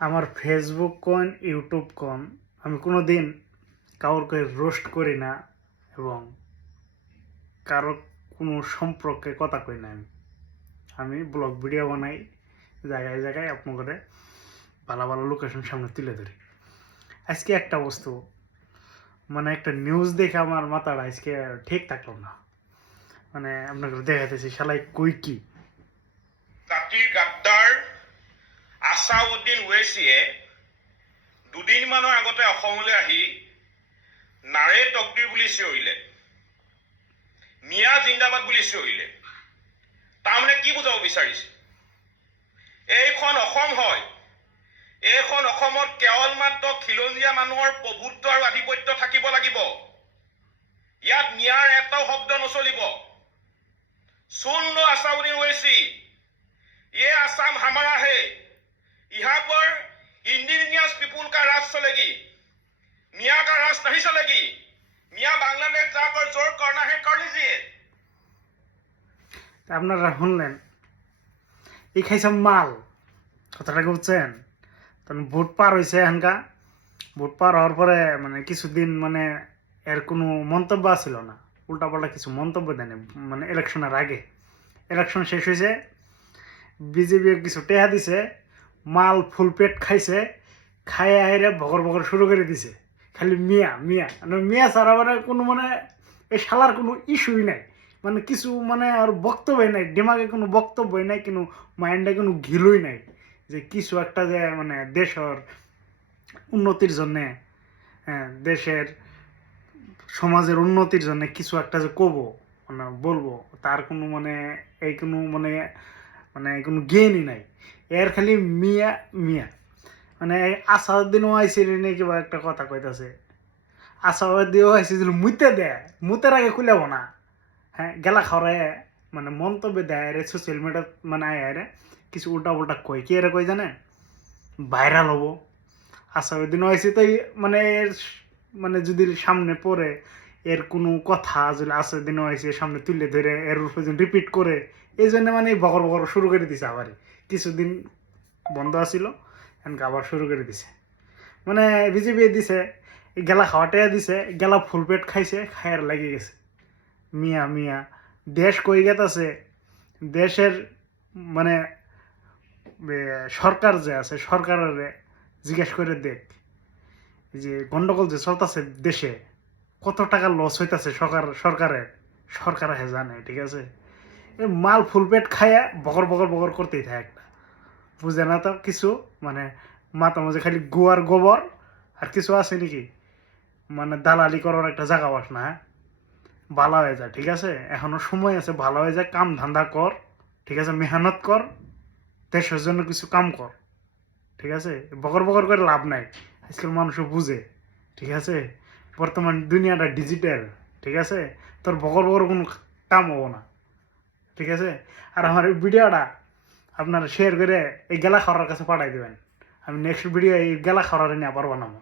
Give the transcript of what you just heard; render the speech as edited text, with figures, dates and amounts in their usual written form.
আমার ফেসবুক কোন ইউটিউব কোন আমি কোনোদিন কাউকে রোস্ট করি না এবং কারো কোনো সম্পর্কে কথা কই না। আমি ব্লগ ভিডিও বানাই, জায়গায় জায়গায় আপনাদের ভালো ভালো লোকেশন সামনে তুলে ধরি। আজকে একটা বস্তু মানে একটা নিউজ দেখে আমার মাথাটা আজকে ঠিক থাকলো না। মানে আপনাকে দেখাতেছি শালাই কই কি জাতিৰ গাদ্দাৰ আছাউদ্দিন ওৱেইছিয়ে দুদিনমানৰ আগতে অসমলৈ আহি নাৰে তকদিৰ বুলি চিঞৰিলে, মিয়া জিন্দাবাদ বুলি চিঞৰিলে। তাৰমানে কি বুজাব বিচাৰিছে? এইখন অসম হয়, এইখন অসমত কেৱল মাত্ৰ খিলঞ্জীয়া মানুহৰ প্ৰভুত্ব আৰু আধিপত্য থাকিব লাগিব। ইয়াত মিয়াৰ এটাও শব্দ নচলিব। सुन लो असाउद्दीन ओवैसी, ये असम हमारा है, यहाँ पर इंडिजिनियस पीपुल का राज चलेगी, मियाँ का राज नहीं चलेगी। मियाँ बांग्लादेश जाकर जोर करना है कर लीजिए। আপনারা শুনলেন এই খাইছে মাল কথাটা বুঝছেন। তখন ভোট পার হয়েছে এখানকা, ভোট পার হওয়ার পরে মানে কিছুদিন মানে এর কোনো মন্তব্য ছিল না, উল্টাপাল্টা কিছু মন্তব্য দেয়নি। মানে ইলেকশনের আগে ইলেকশন শেষ হয়েছে, বিজেপি কিছু টেহা দিছে, মাল ফুল পেট খাইছে, খাইয়ে আইরে ভগর ভগর শুরু করে দিছে। খালি মিয়া মিয়া মানে মিয়া ছাড়া মানে কোনো মানে এই শালার কোনো ইস্যুই নাই, মানে কিছু মানে আর বক্তব্যই নাই, দিমাগে কোনো বক্তব্যই নাই, কোনো মাইন্ডে কোনো ঘিলুই নাই যে কিছু একটা যে মানে দেশের উন্নতির জন্যে, হ্যাঁ দেশের সমাজের উন্নতির জন্য কিছু একটা যে কব মানে বলবো, তার কোনো মানে এই কোনো মানে মানে কোনো জ্ঞানই নাই। এর খালি মিয়া মিয়া মানে আসাউদ্দিনও আইসিল নিয়ে কিবা একটা কথা কইতাছে, আসাউদ্দিনও আইসিল মুইতে দেয়, মুতের আগে খুলেব না, হ্যাঁ গেলা খাওয়ায় মানে মন্তব্য দেয় রে সোশ্যাল মিডিয়া মানে আয় রে কিছু উল্টা উল্টা কই কি এরা কই জানে ভাইরাল হবো। আসাউদ্দিনও আইসি তো মানে এর মানে যদি সামনে পড়ে এর কোনো কথা যদি আসাউদ্দিনও আইসি সামনে তুলে ধরে এর উপর রিপিট করে, এই জন্য মানে বকর বকর শুরু করে দিছে। আবার কিছুদিন বন্ধ আছিল, এনকে আবার শুরু করে দিছে। মানে বিজেপি দিছে গেলা খাওয়াটাই দিছে, গেলা ফুল পেট খাইছে, খায়ের লাগিয়ে গেছে। মিয়া মিয়া দেশ কই গেতাছে, দেশের মানে সরকার যে আছে সরকারের জিজ্ঞেস করে দেখ যে গন্ডগোল যে চলতেছে দেশে, কত টাকা লস হইতাছে সরকারের সরকার জানে। ঠিক আছে, মাল ফুল পেট খাইয়া বকর বকর বকর করতেই থাকে একটা, বুঝে না তো কিছু, মানে মাথা মাঝে খালি গোয়ার গোবর আর কিছু আছে নাকি, মানে দালালি করার একটা জায়গা বাস না। হ্যাঁ ভালো হয়ে যায়, ঠিক আছে, এখনো সময় আছে, ভালো হয়ে যায়, কাম ধান্দা কর, ঠিক আছে, মেহনত কর, দেশের জন্য কিছু কাম কর, ঠিক আছে, বকর বকর করে লাভ নাই। আজকাল মানুষ বুঝে, ঠিক আছে, বর্তমান দুনিয়াটা ডিজিটাল, ঠিক আছে, তোর বকর বকর কোনো কাম হবো না, ঠিক আছে। আর আমার এই ভিডিওটা আপনারা শেয়ার করে এই গেলা খাওয়ার কাছে পাঠাই দেবেন, আমি নেক্সট ভিডিও এই গেলা খাওয়ার নিয়ে আবার বানাবো।